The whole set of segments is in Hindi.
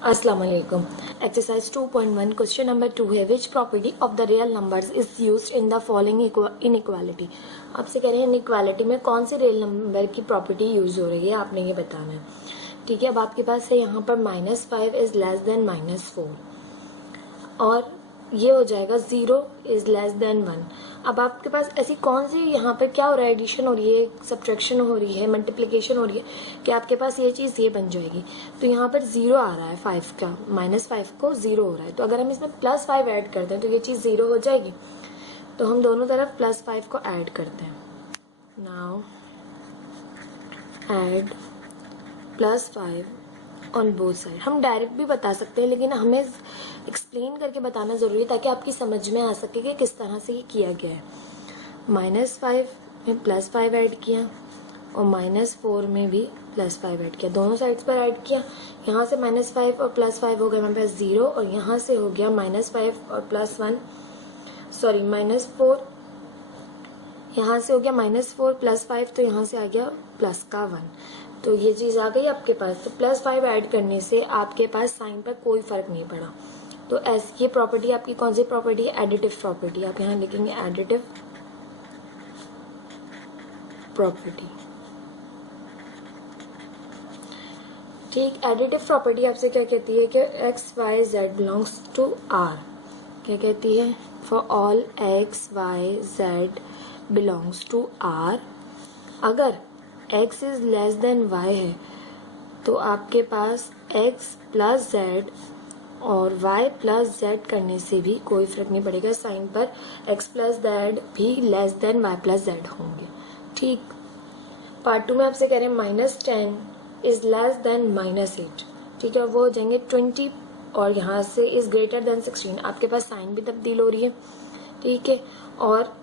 अस्सलाम वालेकुम। एक्सरसाइज 2.1 क्वेश्चन नंबर 2 है, which property of the real numbers is used in the following inequality. आपसे कह रहे हैं इनइक्वालिटी में कौन से रियल नंबर की प्रॉपर्टी यूज हो रही है, आपने ये बताना है। ठीक है, अब आपके पास है यहाँ पर -5 इज लेस देन -4 और ये हो जाएगा 0 इज लेस देन 1। अब आपके पास ऐसी कौन सी यहाँ पर क्या हो रहा है, एडिशन हो रही है, सब्ट्रैक्शन हो रही है, मल्टीप्लिकेशन हो रही है कि आपके पास ये चीज़ ये बन जाएगी। तो यहाँ पर 0 आ रहा है 5 का, -5 को 0 हो रहा है, तो अगर हम इसमें +5 ऐड करते हैं तो ये चीज़ 0 हो जाएगी। तो हम दोनों तरफ +5 को ऐड करते हैं। Now add +5 on both side. हम डायरेक्ट भी बता सकते हैं, लेकिन हमें एक्सप्लेन करके बताना ज़रूरी है ताकि आपकी समझ में आ सके कि किस तरह से ये किया गया है। -5 में +5 ऐड किया और -4 में भी +5 ऐड किया, दोनों साइड्स पर ऐड किया। यहाँ से -5 और +5 हो गया हमारे पास 0 और यहाँ से हो गया -5 और +1 सॉरी -4, यहाँ से हो गया -4 +5, तो यहाँ से आ गया प्लस का 1। तो ये चीज़ आ गई आपके पास। तो +5 ऐड करने से आपके पास साइन पर कोई फ़र्क नहीं पड़ा। तो ऐसी ये प्रॉपर्टी आपकी कौन सी प्रॉपर्टी है, एडिटिव प्रॉपर्टी। आप यहाँ लिखेंगे एडिटिव प्रॉपर्टी। ठीक, एडिटिव प्रॉपर्टी आपसे क्या कहती है कि x y z belongs to R. क्या कहती है, for all x y z belongs to R. अगर x is less than y है तो आपके पास x प्लस जेड और y प्लस जेड करने से भी कोई फर्क नहीं पड़ेगा, साइन पर x प्लस जेड भी less than y plus Z होंगे। ठीक, पार्ट 2 में आपसे कह रहे हैं -10 इज लेस देन -8। ठीक है, वो हो जाएंगे 20 और यहाँ से इज ग्रेटर देन 16। आपके पास साइन भी तब्दील हो रही है। ठीक है, और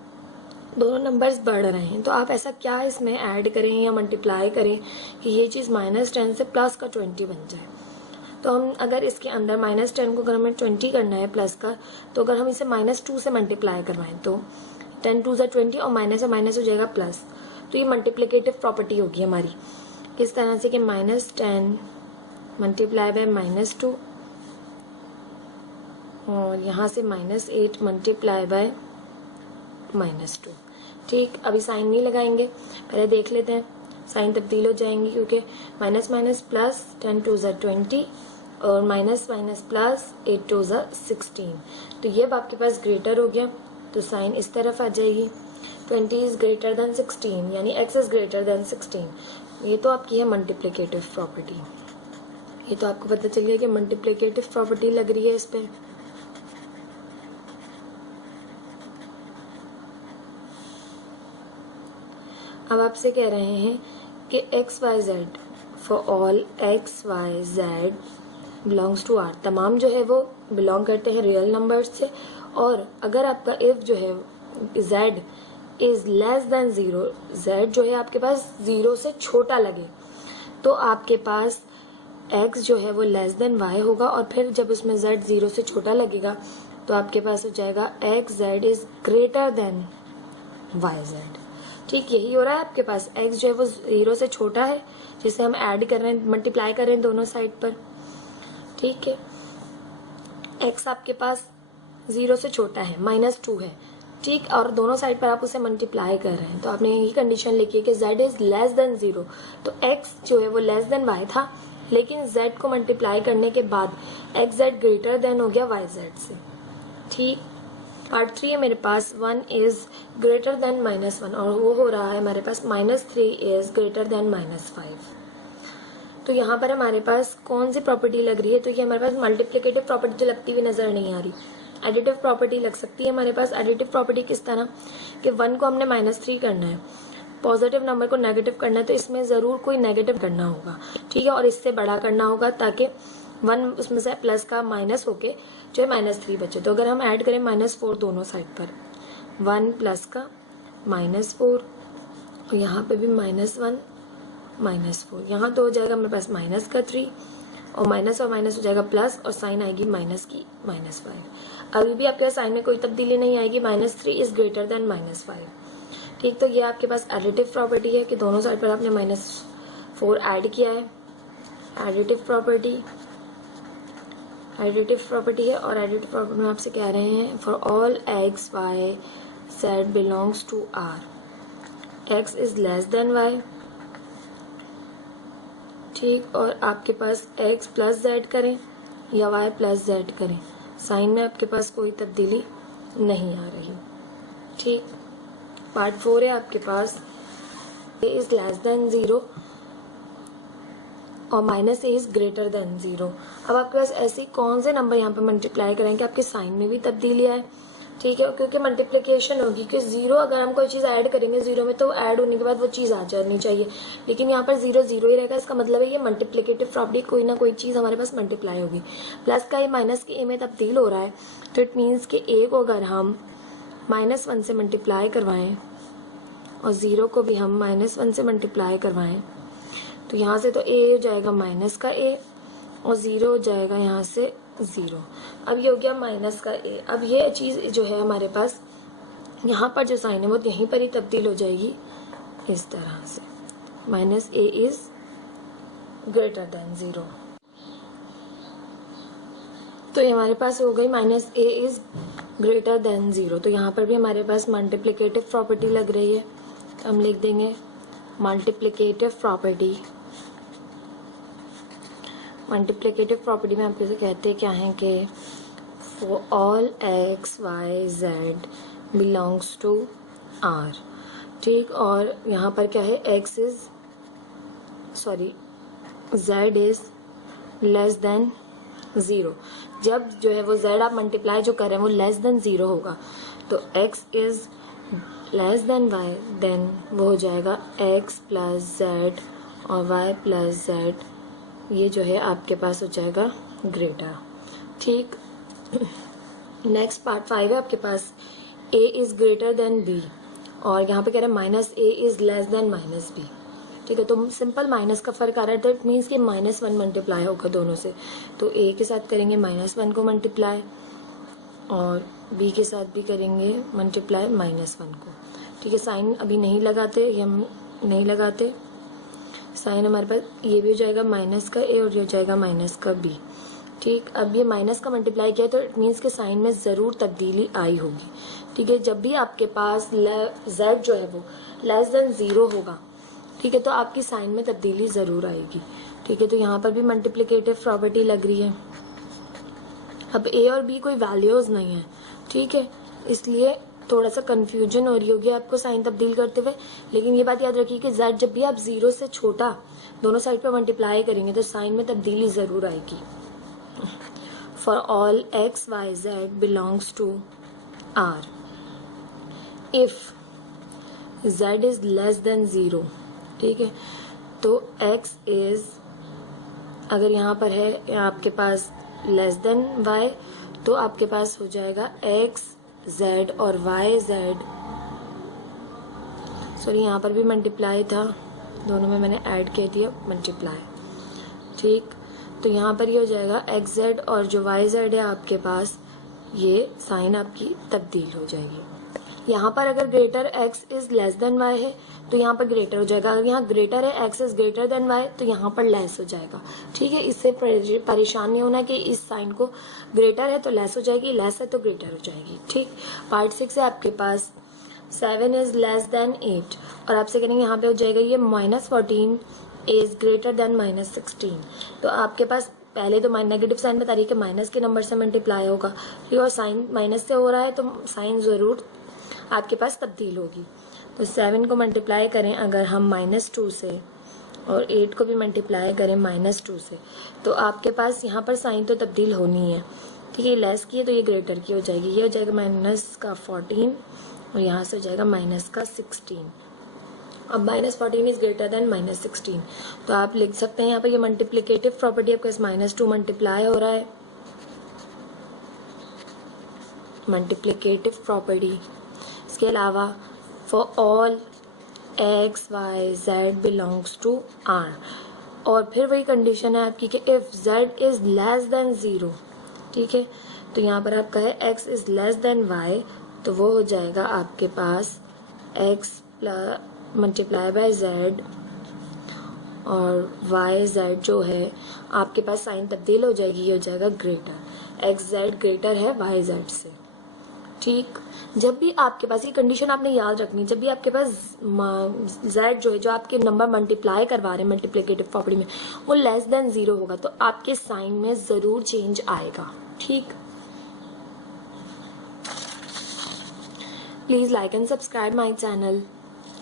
दोनों नंबर्स बढ़ रहे हैं, तो आप ऐसा क्या इसमें ऐड करें या मल्टीप्लाई करें कि ये चीज़ -10 से प्लस का 20 बन जाए। तो हम अगर इसके अंदर -10 को अगर हमें 20 करना है प्लस का, तो अगर हम इसे -2 से मल्टीप्लाई करवाएं तो 10 2 20 और माइनस से माइनस हो जाएगा प्लस। तो ये मल्टीप्लिकेटिव प्रॉपर्टी होगी हमारी, किस तरह से कि -10 मल्टीप्लाई बाय -2 और यहाँ से -8 मल्टीप्लाई बाय -2। ठीक, अभी साइन नहीं लगाएंगे, पहले देख लेते हैं। साइन तब्दील हो जाएंगी क्योंकि माइनस माइनस प्लस 10 2 20 और माइनस माइनस प्लस 8 2 16। तो ये अब आपके पास ग्रेटर हो गया, तो साइन इस तरफ आ जाएगी। 20 इज ग्रेटर देन 16 यानी x इज ग्रेटर देन 16। ये तो आपकी है मल्टीप्लिकेटिव प्रॉपर्टी। ये तो आपको पता चल गया कि मल्टीप्लिकेटिव प्रॉपर्टी लग रही है इस पर। अब आपसे कह रहे हैं कि x y z for all x y z belongs to R, तमाम जो है वो बिलोंग करते हैं रियल नंबर्स से। और अगर आपका इफ जो है Z is less than 0, Z जो है आपके पास 0 से छोटा लगे, तो आपके पास एक्स जो है वो लेस देन वाई होगा, और फिर जब उसमें जेड 0 से छोटा लगेगा तो आपके पास हो जाएगा x z is greater than y z. ठीक, यही हो रहा है आपके पास। x जो है वो 0 से छोटा है, जिसे हम ऐड कर रहे हैं, मल्टीप्लाई कर रहे हैं दोनों साइड पर। ठीक है, x आपके पास 0 से छोटा है, -2 है। ठीक, और दोनों साइड पर आप उसे मल्टीप्लाई कर रहे हैं, तो आपने यही कंडीशन लिखी है कि z इज लेस देन 0। तो x जो है वो लेस देन y था, लेकिन z को मल्टीप्लाई करने के बाद एक्स जेड ग्रेटर देन हो गया y जेड से। ठीक, पार्ट 3 है मेरे पास, 1 इज ग्रेटर देन -1 और वो हो रहा है हमारे पास -3 इज ग्रेटर देन -5। तो यहाँ पर हमारे पास कौन सी प्रॉपर्टी लग रही है, तो ये हमारे पास मल्टीप्लिकेटिव प्रॉपर्टी तो लगती हुई नजर नहीं आ रही, एडिटिव प्रॉपर्टी लग सकती है हमारे पास। एडिटिव प्रॉपर्टी किस तरह कि 1 को हमने -3 करना है, पॉजिटिव नंबर को नेगेटिव करना है, तो इसमें ज़रूर कोई नेगेटिव करना होगा। ठीक है, और इससे बड़ा करना होगा ताकि 1 उसमें से प्लस का माइनस होके जो है -3 बचे। तो अगर हम ऐड करें -4 दोनों साइड पर, 1 प्लस का -4 और यहाँ पे भी -1 -4, यहाँ तो हो जाएगा हमारे पास माइनस का 3 और माइनस हो जाएगा प्लस और साइन आएगी माइनस की -5। अभी भी आपके साइन में कोई तब्दीली नहीं आएगी, -3 इज ग्रेटर देन -5। ठीक, तो ये आपके पास एडिटिव प्रॉपर्टी है कि दोनों साइड पर आपने -4 ऐड किया है, एडिटिव प्रॉपर्टी। एडिटिव प्रॉपर्टी है, और एडिटिव प्रॉपर्टी में आपसे कह रहे हैं for all x y z belongs to R, x is less than y, ठीक, और आपके पास एक्स प्लस जेड करें या वाई प्लस जेड करें, साइन में आपके पास कोई तब्दीली नहीं आ रही, ठीक। पार्ट 4 है आपके पास ए इज लेस देन 0 और minus a is greater then 0। अब आपके पास ऐसे कौन से नंबर यहाँ पे मल्टीप्लाई करेंगे आपके साइन में भी तब्दीली आए, ठीक है, क्योंकि मल्टीप्लिकेशन होगी कि 0 अगर हम कोई चीज़ ऐड करेंगे 0 में तो ऐड होने के बाद वो चीज़ आ जानी चाहिए, लेकिन यहाँ पर 0 0 ही रहेगा। इसका मतलब है ये मल्टीप्लिकेटिव प्रॉपर्टी, कोई ना कोई चीज़ हमारे पास मल्टीप्लाई होगी। प्लस का ये माइनस के ए में तब्दील हो रहा है, तो इट मीन्स कि ए को अगर हम -1 से मल्टीप्लाई करवाएं और 0 को भी हम -1 से मल्टीप्लाई करवाएं, तो यहाँ से तो ए हो जाएगा माइनस का ए और 0 हो जाएगा यहाँ से 0। अब ये हो गया माइनस का ए। अब ये चीज़ जो है हमारे पास यहाँ पर जो साइन है वो यहीं पर ही तब्दील हो जाएगी इस तरह से, minus a is greater then 0। तो ये हमारे पास हो गई minus a is greater then 0। तो यहाँ पर भी हमारे पास मल्टीप्लिकेटिव प्रॉपर्टी लग रही है, तो हम लिख देंगे मल्टीप्लिकेटिव प्रॉपर्टी। मल्टीप्लिकेटिव प्रॉपर्टी में आपके से कहते हैं क्या है कि for all x y z belongs to R, ठीक, और यहाँ पर क्या है जेड इज लेस देन 0। जब जो है वो जेड आप मल्टीप्लाई जो कर रहे हैं वो लेस देन 0 होगा, तो x is less than y, then वो हो जाएगा एक्स प्लस जेड और वाई प्लस जेड, ये जो है आपके पास हो जाएगा ग्रेटर, ठीक। नेक्स्ट पार्ट 5 है आपके पास a is greater than b, और यहाँ पे कह रहे हैं minus a is less than minus b, ठीक है। तो सिंपल माइनस का फर्क आ रहा है, तो इट मीन्स कि -1 मल्टीप्लाई होगा दोनों से, तो a के साथ करेंगे -1 को मल्टीप्लाई और b के साथ भी करेंगे मल्टीप्लाई -1 को, ठीक है। साइन अभी नहीं लगाते, ये हम नहीं लगाते साइन, हमारे पास ये भी हो जाएगा माइनस का ए और ये हो जाएगा माइनस का बी, ठीक। अब ये माइनस का मल्टीप्लाई किया तो इट मीन्स के साइन में ज़रूर तब्दीली आई होगी, ठीक है। जब भी आपके पास जेड जो है वो लेस देन 0 होगा, ठीक है, तो आपकी साइन में तब्दीली ज़रूर आएगी, ठीक है। तो यहाँ पर भी मल्टीप्लिकेटिव प्रॉपर्टी लग रही है। अब ए और बी कोई वैल्यूज़ नहीं है, ठीक है, इसलिए थोड़ा सा कंफ्यूजन हो रही होगी आपको साइन तब्दील करते हुए, लेकिन ये बात याद रखिए कि जेड जब भी आप 0 से छोटा दोनों साइड पर मल्टीप्लाई करेंगे तो साइन में तब्दीली ज़रूर आएगी। For all x y z belongs to R, if z is less than 0, ठीक है, तो एक्स इज, अगर यहाँ पर है आपके पास लेस देन वाई, तो आपके पास हो जाएगा एक्स जेड और वाई जेड, सॉरी यहाँ पर भी मल्टीप्लाई था, दोनों में मैंने ऐड कह दिया मल्टीप्लाई, ठीक। तो यहाँ पर ये हो जाएगा एक्स जेड और जो वाई जेड है आपके पास, ये साइन आपकी तब्दील हो जाएगी। यहाँ पर अगर greater x is less than y है तो यहाँ पर ग्रेटर हो जाएगा, अगर यहाँ ग्रेटर है x is greater than y तो यहाँ पर लेस हो जाएगा, ठीक है। इससे परेशान नहीं होना कि इस साइन को ग्रेटर है तो लेस हो जाएगी, लेस है तो ग्रेटर हो जाएगी, ठीक। पार्ट 6 है आपके पास 7 इज लेस देन 8, और आपसे करेंगे यहाँ पे हो जाएगा ये -14 इज ग्रेटर देन -16। तो आपके पास पहले तो नेगेटिव साइन बता रही है कि माइनस के नंबर से मल्टीप्लाई होगा, ठीक, और साइन माइनस से हो रहा है तो साइन ज़रूर आपके पास तब्दील होगी। तो 7 को मल्टीप्लाई करें अगर हम -2 से और 8 को भी मल्टीप्लाई करें -2 से, तो आपके पास यहाँ पर साइन तो तब्दील होनी है, ठीक है। लेस की है तो ये ग्रेटर की हो जाएगी, ये हो जाएगा -14 और यहाँ से हो जाएगा -16। अब -14 इज ग्रेटर देन -16, तो आप लिख सकते हैं यहाँ पर ये मल्टीप्लिकेटिव प्रॉपर्टी आपके पास -2 मल्टीप्लाई हो रहा है, मल्टीप्लिकेटिव प्रॉपर्टी। इसके अलावा for all x y z belongs to R, और फिर वही कंडीशन है आपकी कि if z is less than 0, ठीक है। तो यहाँ पर आपका है x is less than y, तो वो हो जाएगा आपके पास एक्स मल्टीप्लाई बाय जेड और वाई जेड जो है आपके पास साइन तब्दील हो जाएगी, ये हो जाएगा ग्रेटर, एक्स जेड ग्रेटर है वाई जेड से। ठीक, जब भी आपके पास ये कंडीशन आपने याद रखनी, जब भी आपके पास z जो है, जो आपके नंबर मल्टीप्लाई करवा रहे हैं मल्टीप्लिकेटिव प्रॉपर्टी में, वो लेस देन 0 होगा तो आपके साइन में ज़रूर चेंज आएगा। ठीक, please like and subscribe my channel.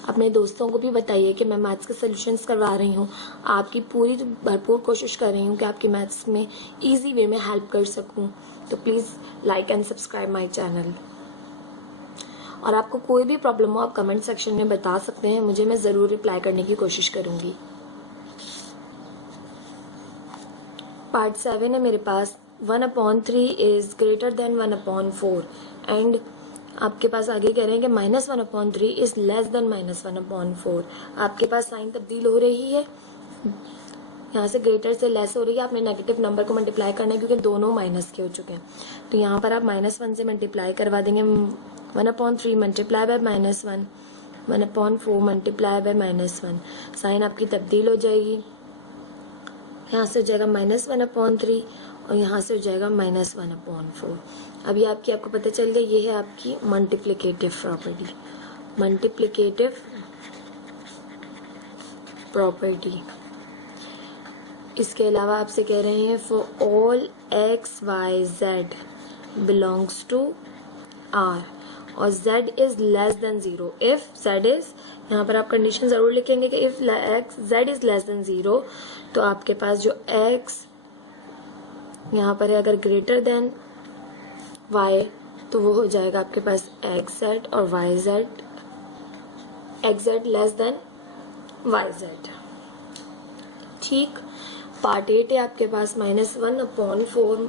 अपने दोस्तों को भी बताइए कि मैं मैथ्स के सॉल्यूशंस करवा रही हूँ, आपकी पूरी भरपूर कोशिश कर रही हूँ कि आपकी मैथ्स में ईजी वे में हेल्प कर सकूँ। तो please like and subscribe my channel. और आपको कोई भी प्रॉब्लम हो आप कमेंट सेक्शन में बता सकते हैं मुझे, मैं ज़रूर रिप्लाई करने की कोशिश करूँगी। पार्ट 7 है मेरे पास, 1/3 इज़ ग्रेटर देन 1/4 एंड आपके पास आगे कह रहे हैं कि -1/3 इज़ लेस देन -1/4। आपके पास साइन तब्दील हो रही है, यहाँ से ग्रेटर से लेस हो रही है, आपने नेगेटिव नंबर को मल्टीप्लाई करना है क्योंकि दोनों माइनस के हो चुके हैं। तो यहाँ पर आप -1 से मल्टीप्लाई करवा देंगे, 1/3 multiply by -1, 1/4 multiply by -1, sign आपकी तब्दील हो जाएगी, यहाँ से हो जाएगा -1/3 और यहाँ से हो जाएगा -1/4। अभी आपको पता चल गया, ये है आपकी मल्टीप्लिकेटिव प्रॉपर्टी, मल्टीप्लिकेटिव प्रॉपर्टी। इसके अलावा आपसे कह रहे हैं for all x y z belongs to R और z is less than 0 if z is, यहाँ पर आप कंडीशन ज़रूर लिखेंगे कि if z is less than 0 तो आपके पास जो x यहाँ पर है अगर ग्रेटर देन y तो वो हो जाएगा आपके पास एक्स जेड और y z, x z less than y z. ठीक, पार्ट 8 है आपके पास, -1/4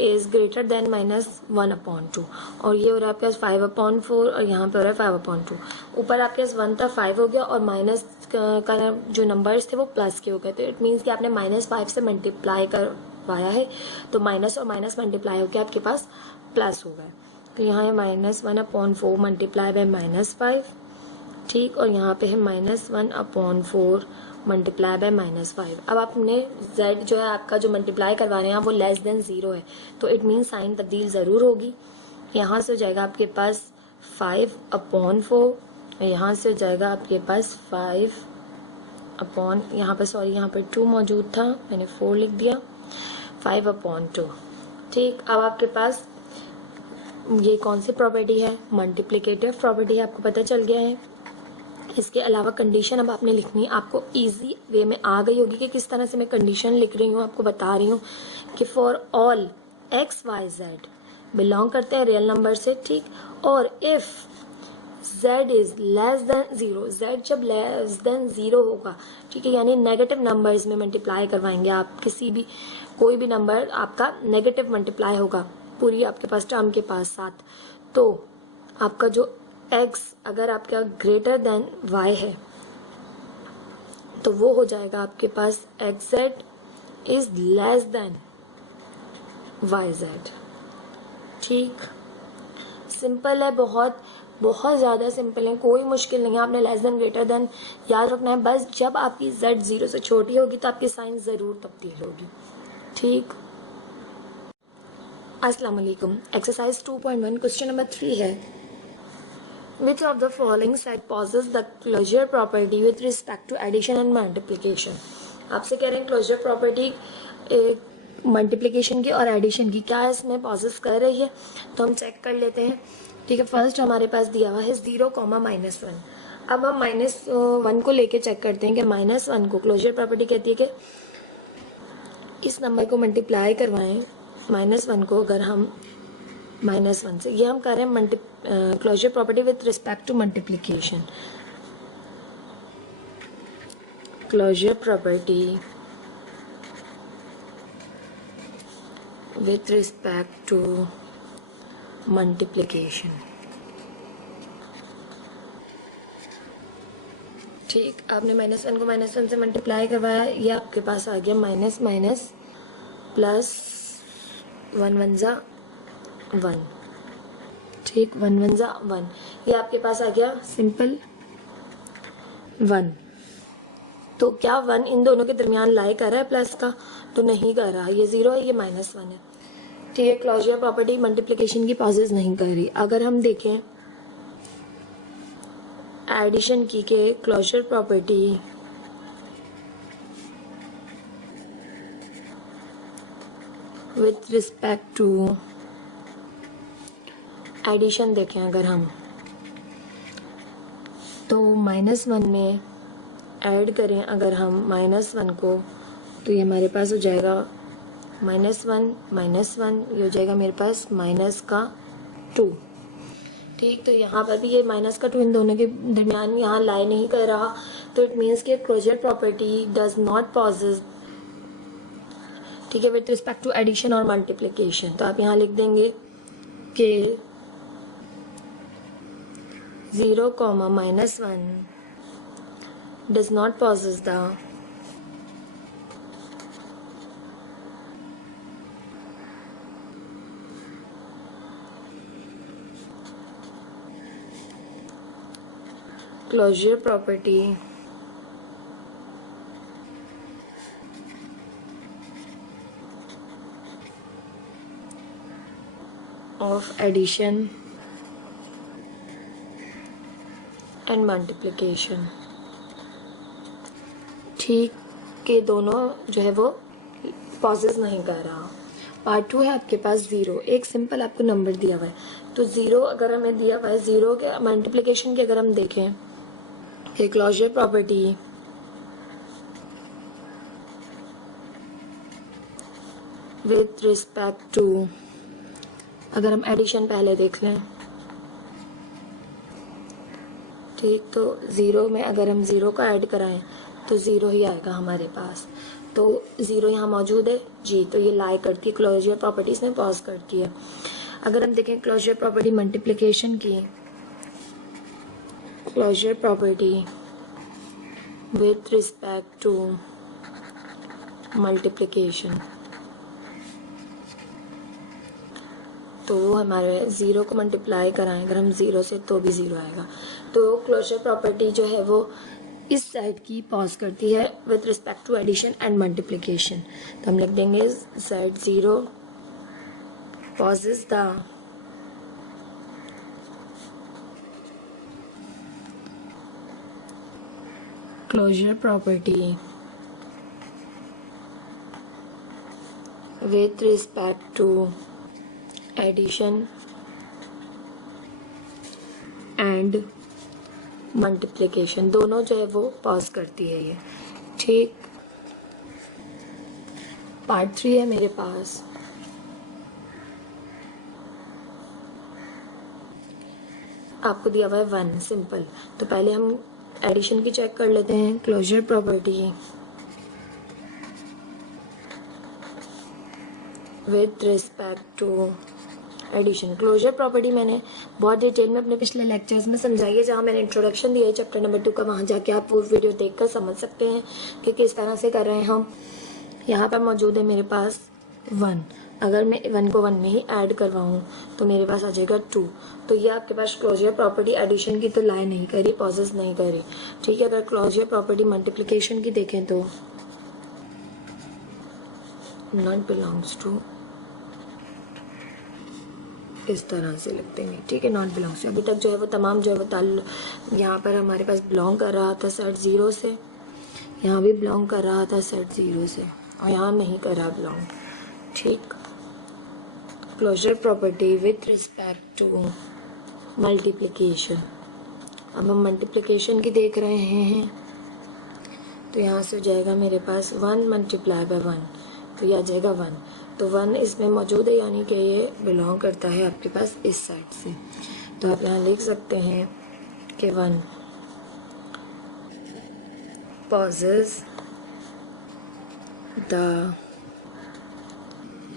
इज ग्रेटर देन -1/2 और ये हो रहा है आपके पास 5/4 और यहाँ पे हो रहा है 5/2। ऊपर आपके पास 1 था 5 हो गया और माइनस का जो नंबर्स थे वो प्लस के हो गए, तो इट मीन्स कि आपने -5 से मल्टीप्लाई करवाया है तो माइनस और माइनस मल्टीप्लाई होकर आपके पास प्लस हो गए। तो यहाँ है -1/4 मल्टीप्लाई बाय -5, ठीक, और यहाँ पे है -1/4 मल्टीप्लाई बाय -5। अब आपने z जो है आपका जो मल्टीप्लाई करवा रहे हैं वो लेस देन 0 है तो इट मीन साइन तब्दील ज़रूर होगी। यहाँ से हो जाएगा आपके पास 5/4 और यहाँ से हो जाएगा आपके पास 5 यहाँ पर सॉरी यहाँ पर 2 मौजूद था, मैंने 4 लिख दिया, 5/2। ठीक, अब आपके पास ये कौन सी प्रॉपर्टी है, मल्टीप्लिकेटिव प्रॉपर्टी है, आपको पता चल गया है। इसके अलावा कंडीशन अब आपने लिखनी, आपको इजी वे में आ गई होगी कि किस तरह से मैं कंडीशन लिख रही हूँ, आपको बता रही हूँ कि for all x y z belong करते हैं रियल नंबर से, ठीक, और if z is less than 0, z जब लेस देन 0 होगा, ठीक है, यानी नेगेटिव नंबर्स में मल्टीप्लाई करवाएंगे आप, किसी भी कोई भी नंबर आपका नेगेटिव मल्टीप्लाई होगा पूरी आपके पास टर्म के पास साथ, तो आपका जो x अगर आपका ग्रेटर देन y है तो वो हो जाएगा आपके पास xz is less then yz। ठीक, सिंपल है, बहुत बहुत ज़्यादा सिंपल है, कोई मुश्किल नहीं है। आपने लेस देन ग्रेटर देन याद रखना है, बस जब आपकी z 0 से छोटी होगी तो आपकी साइन ज़रूर तब्दील होगी। ठीक, अस्सलाम वालेकुम। एक्सरसाइज 2.1 क्वेश्चन नंबर 3 है, Which of the following set possess the closure property with respect to addition and multiplication? आपसे कह रहे हैं क्लोजर प्रॉपर्टी मल्टीप्लिकेशन की और एडिशन की क्या इसमें पॉजेस कर रही है, तो हम चेक कर लेते हैं। ठीक है, फर्स्ट हमारे पास दिया हुआ है 0, -1। अब हम -1 को लेके चेक करते हैं कि -1 को क्लोजर प्रॉपर्टी कहती है कि इस नंबर को मल्टीप्लाई करवाएं, -1 को अगर हम -1 से, ये हम कर रहे हैं closure property with respect to multiplication, closure property with respect to multiplication. ठीक, आपने -1 को -1 से मल्टीप्लाई करवाया, ये आपके पास आ गया माइनस माइनस प्लस 1 1 जा 1, ठीक, 1 1 जा 1, ये आपके पास आ गया सिंपल 1। तो क्या 1 इन दोनों के दरमियान लाई कर रहा है प्लस का? तो नहीं कर रहा, ये 0 है, ये -1 है। ठीक है, क्लोजर प्रॉपर्टी मल्टीप्लिकेशन की पॉजेज नहीं कर रही। अगर हम देखें एडिशन की के closure property with respect to addition देखें अगर हम, तो -1 में ऐड करें अगर हम -1 को, तो ये हमारे पास हो जाएगा -1 ये हो जाएगा मेरे पास -2। ठीक, तो यहाँ पर भी ये -2 इन दोनों के दरमियान यहाँ लाई नहीं कर रहा, तो इट मीन्स कि closure property does not possess, ठीक है, विथ रिस्पेक्ट टू एडिशन और मल्टीप्लिकेशन। तो आप यहाँ लिख देंगे कि 0, -1 does not possess the closure property of addition and multiplication। ठीक, के दोनों जो है वो पॉजेज नहीं कर रहा। पार्ट 2 है आपके पास 0, एक सिंपल आपको नंबर दिया हुआ है, तो 0 अगर हमें दिया हुआ है, 0 के मल्टीप्लिकेशन के अगर हम देखें कि closure property with respect to, अगर हम एडिशन पहले देख लें, ठीक, तो 0 में अगर हम 0 का ऐड कराएं तो 0 ही आएगा हमारे पास। तो 0 यहाँ मौजूद है जी, तो ये लाई करती है, क्लोजर प्रॉपर्टी इसमें पॉज करती है। अगर हम देखें क्लोजर प्रॉपर्टी मल्टीप्लिकेशन की, closure property with respect to multiplication, तो वो हमारे 0 को मल्टीप्लाई कराएं अगर हम 0 से तो भी 0 आएगा। तो क्लोजर प्रॉपर्टी जो है वो इस साइड की पॉज करती है with respect to addition and multiplication. तो हम लिख देंगे Z0 possesses the closure property with respect to addition and multiplication, दोनों जो है वो पॉज करती है ये। ठीक, पार्ट 3 है मेरे पास, आपको दिया हुआ है 1 सिंपल। तो पहले हम एडिशन की चेक कर लेते हैं, closure property with respect to addition. Closure property मैंने बहुत डिटेल में अपने पिछले लेक्चर्स में समझाई है, जहाँ मैंने इंट्रोडक्शन दिया है चैप्टर नंबर 2 का, वहाँ जाके आप वो वीडियो देखकर समझ सकते हैं कि किस तरह से कर रहे हैं हम। यहाँ पर मौजूद है मेरे पास 1, अगर मैं 1 को 1 में ही ऐड करवाऊँ तो मेरे पास आ जाएगा 2। तो ये आपके पास क्लोजर प्रॉपर्टी एडिशन की तो लाई नहीं करी, पॉजेस नहीं करी। ठीक है, अगर क्लोजर प्रॉपर्टी मल्टीप्लिकेशन की देखें तो नॉट बिलोंग्स टू, इस तरह से लिख देंगे। ठीक है, नॉट बिलोंग्स टू, अभी तक जो है वो तमाम जो है वो ताल्लुक यहाँ पर हमारे पास बिलोंग कर रहा था सेट 0 से, यहाँ भी बिलोंग कर रहा था सेट 0 से, और यहाँ नहीं कर रहा बिलोंग। ठीक, closure property with respect to multiplication, अब हम मल्टीप्लिकेशन की देख रहे हैं, तो यहाँ से हो जाएगा मेरे पास 1 मल्टीप्लाई बाय 1, तो यह आ जाएगा 1। तो 1 इसमें मौजूद है, यानी कि ये बिलोंग करता है आपके पास इस साइड से। तो आप यहाँ लिख सकते हैं कि 1 possesses the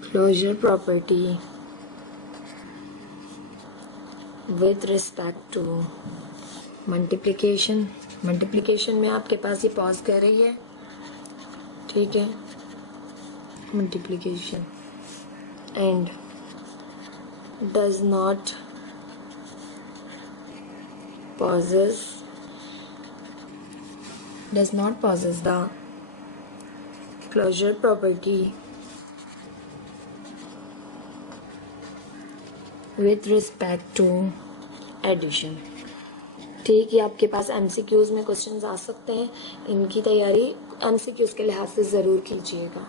closure property with respect to multiplication. Multiplication में आपके पास ये पॉज कर रही है, ठीक है, multiplication and does not possess does not possess the closure property with respect to addition। ठीक है, आपके पास MCQs में क्वेश्चंस आ सकते हैं, इनकी तैयारी MCQs के लिहाज से ज़रूर कीजिएगा।